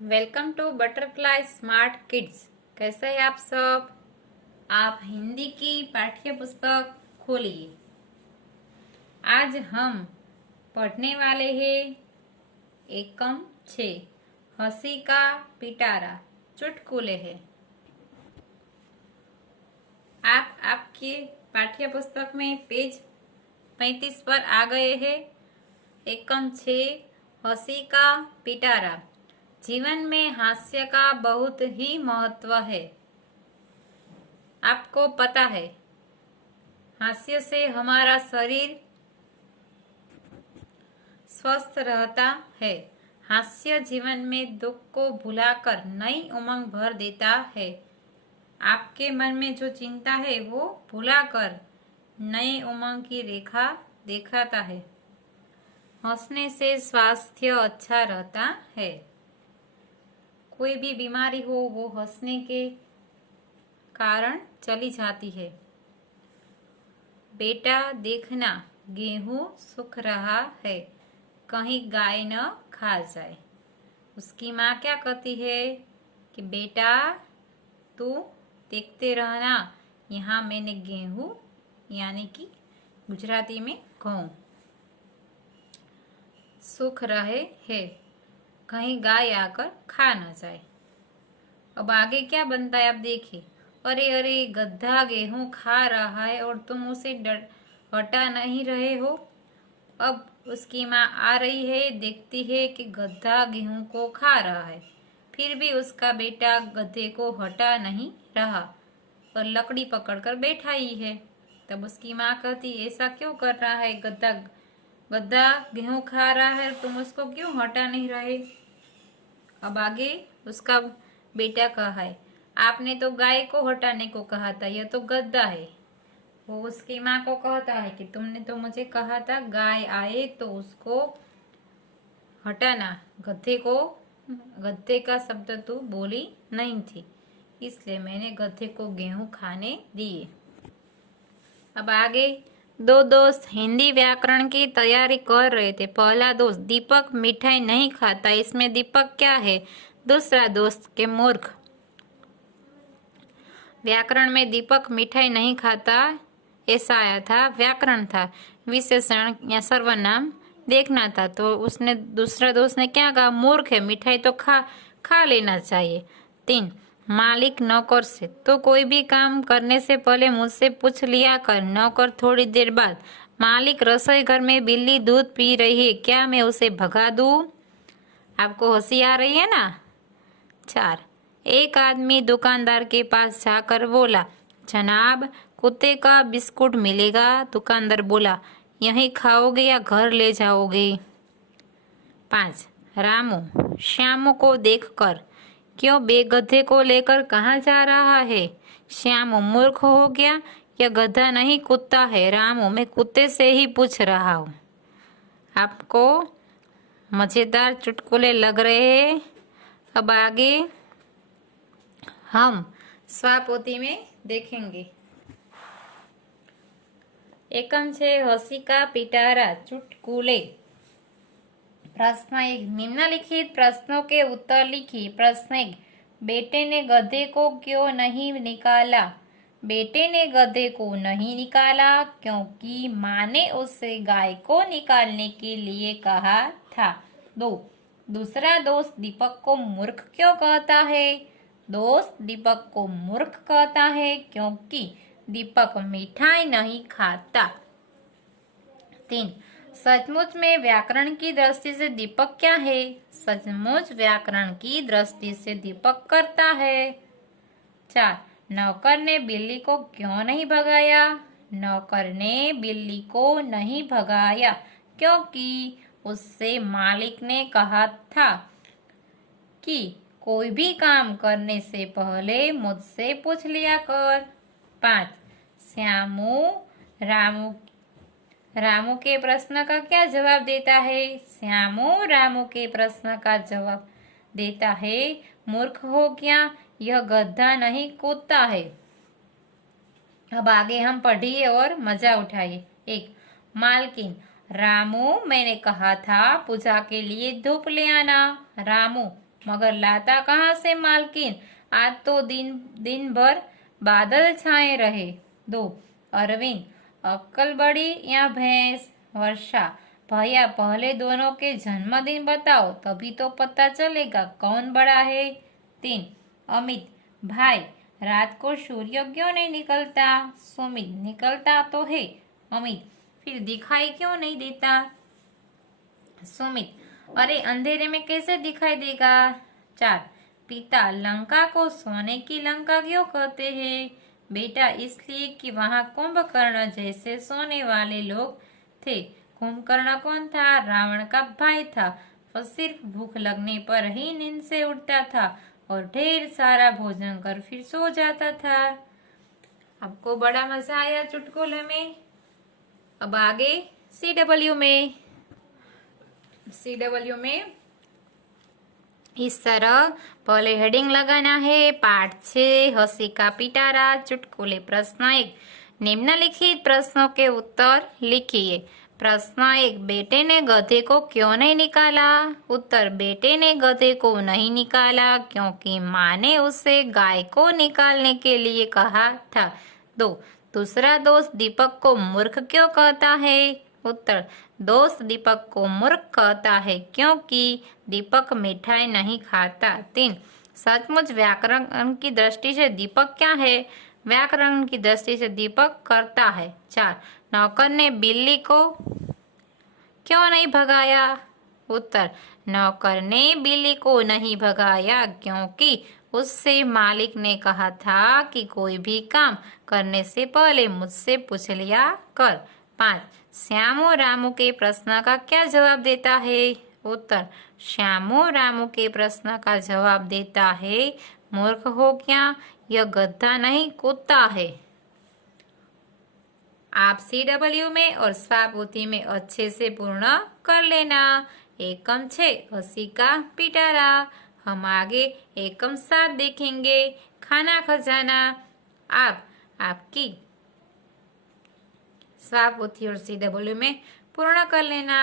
Welcome to butterfly smart kids. कैसे हैं आप सब। आप हिंदी की पाठ्य पुस्तक खोलिए। आज हम पढ़ने वाले हैं एकम 6 हंसी का पिटारा चुटकुले हैं। आप आपके पाठ्य पुस्तक में पेज 35 पर आ गए हैं। एकम 6 हंसी का पिटारा। जीवन में हास्य का बहुत ही महत्व है। आपको पता है, हास्य से हमारा शरीर स्वस्थ रहता है। हास्य जीवन में दुख को भुलाकर नई उमंग भर देता है। आपके मन में जो चिंता है वो भुलाकर नए उमंग की रेखा दिखाता है। हंसने से स्वास्थ्य अच्छा रहता है। कोई भी बीमारी हो वो हंसने के कारण चली जाती है। बेटा देखना, गेहूं सूख रहा है, कहीं गाय न खा जाए। उसकी माँ क्या कहती है कि बेटा तू देखते रहना, यहाँ मैंने गेहूं यानी कि गुजराती में घऊं सूख रहे हैं, कहीं गाय आकर खा न जाए। अब आगे क्या बनता है आप देखिए। अरे अरे, गधा गेहूं खा रहा है और तुम उसे हटा नहीं रहे हो। अब उसकी माँ आ रही है, देखती है कि गधा गेहूं को खा रहा है, फिर भी उसका बेटा गधे को हटा नहीं रहा और लकड़ी पकड़कर बैठा ही है। तब उसकी माँ कहती, ऐसा क्यों कर रहा है, गधा गधा गेहूं खा रहा है, तुम उसको क्यों हटा नहीं रहे। अब आगे उसका बेटा कहा है, आपने तो गाय को हटाने को कहा था, यह तो गधा है। वो उसकी माँ को कहता है कि तुमने तो मुझे कहा था गाय आए तो उसको हटाना, गधे का शब्द तू बोली नहीं थी, इसलिए मैंने गधे को गेहूं खाने दिए। अब आगे दो दोस्त हिंदी व्याकरण की तैयारी कर रहे थे। पहला दोस्त, दीपक मिठाई नहीं खाता, इसमें दीपक क्या है। दूसरा दोस्त के मूर्ख। व्याकरण में दीपक मिठाई नहीं खाता ऐसा आया था, व्याकरण था, विशेषण या सर्वनाम देखना था। तो उसने दूसरा दोस्त ने क्या कहा, मूर्ख है, मिठाई तो खा लेना चाहिए। 3, मालिक नौकर से, तो कोई भी काम करने से पहले मुझसे पूछ लिया कर। नौकर थोड़ी देर बाद, मालिक रसोई घर में बिल्ली दूध पी रही है, क्या मैं उसे भगा दूं। आपको हंसी आ रही है ना। 4, एक आदमी दुकानदार के पास जाकर बोला, जनाब कुत्ते का बिस्कुट मिलेगा। दुकानदार बोला, यहीं खाओगे या घर ले जाओगे। 5, रामू श्यामू को देखकर, क्यों बेगधे को लेकर कहाँ जा रहा है। श्यामू मूर्ख हो गया, यह गधा नहीं कुत्ता है। रामू मैं कुत्ते से ही पूछ रहा हूँ। आपको मजेदार चुटकुले लग रहे हैं। अब आगे हम स्वापोती में देखेंगे। एकम 6 हंसी का पिटारा चुटकुले। प्रश्न 1, निम्नलिखित प्रश्नों के उत्तर लिखिए। प्रश्न 1, बेटे ने गधे को क्यों नहीं निकाला। बेटे ने गधे को नहीं निकाला क्योंकि माँ ने उससे गाय को निकालने के लिए कहा था। 2, दूसरा दोस्त दीपक को मूर्ख क्यों कहता है। दोस्त दीपक को मूर्ख कहता है क्योंकि दीपक मिठाई नहीं खाता। 3, सचमुच में व्याकरण की दृष्टि से दीपक क्या है। सचमुच व्याकरण की दृष्टि से दीपक करता है। 4, नौकर ने बिल्ली को क्यों नहीं भगाया। नौकर ने बिल्ली को नहीं भगाया क्योंकि उससे मालिक ने कहा था कि कोई भी काम करने से पहले मुझसे पूछ लिया कर। 5, श्यामू रामू के प्रश्न का क्या जवाब देता है। श्यामू रामू के प्रश्न का जवाब देता है, मूर्ख हो क्या, यह गधा नहीं कुत्ता है। अब आगे हम पढ़िए और मजा उठाइए। 1, मालकिन, रामू मैंने कहा था पूजा के लिए धूप ले आना। रामू, मगर लाता कहाँ से मालकिन, आज तो दिन दिन भर बादल छाए रहे। 2 अरविंद, अक्कल बड़ी या भैंस। वर्षा, भैया पहले दोनों के जन्मदिन बताओ, तभी तो पता चलेगा कौन बड़ा है। 3 अमित, भाई रात को सूर्य क्यों नहीं निकलता। सुमित, निकलता तो है अमित, फिर दिखाई क्यों नहीं देता। सुमित, अरे अंधेरे में कैसे दिखाई देगा। 4 पिता, लंका को सोने की लंका क्यों कहते हैं। बेटा, इसलिए कि वहां कुंभकर्ण जैसे सोने वाले लोग थे। कुंभकर्ण कौन था, रावण का भाई था। वह सिर्फ भूख लगने पर ही नींद से उठता था और ढेर सारा भोजन कर फिर सो जाता था। आपको बड़ा मजा आया चुटकुले में। अब आगे CW में। CW में इस तरह पहले हेडिंग लगाना है। पाठ 6 हंसी का पिटारा चुटकुले। प्रश्न 1, निम्नलिखित प्रश्नों के उत्तर लिखिए। प्रश्न 1, बेटे ने गधे को क्यों नहीं निकाला। उत्तर, बेटे ने गधे को नहीं निकाला क्योंकि माँ ने उसे गाय को निकालने के लिए कहा था। 2, दूसरा दोस्त दीपक को मूर्ख क्यों कहता है। उत्तर, दोस्त दीपक को मूर्ख कहता है क्योंकि दीपक मिठाई नहीं खाता। 3, सचमुच व्याकरण की दृष्टि से दीपक क्या है। व्याकरण की दृष्टि से दीपक करता है। 4, नौकर ने बिल्ली को क्यों नहीं भगाया। उत्तर, नौकर ने बिल्ली को नहीं भगाया क्योंकि उससे मालिक ने कहा था कि कोई भी काम करने से पहले मुझसे पूछ लिया कर। 5, श्यामू रामू के प्रश्न का क्या जवाब देता है। उत्तर, श्यामू रामू के प्रश्न का जवाब देता है, मूर्ख हो क्या, यह गधा नहीं कुत्ता है। आप CW में और स्वापोथी में अच्छे से पूर्ण कर लेना। एकम 6 हंसी का पिटारा। हम आगे एकम 7 देखेंगे, खाना खजाना। आप आपकी स्वापोथी और CW में पूर्ण कर लेना।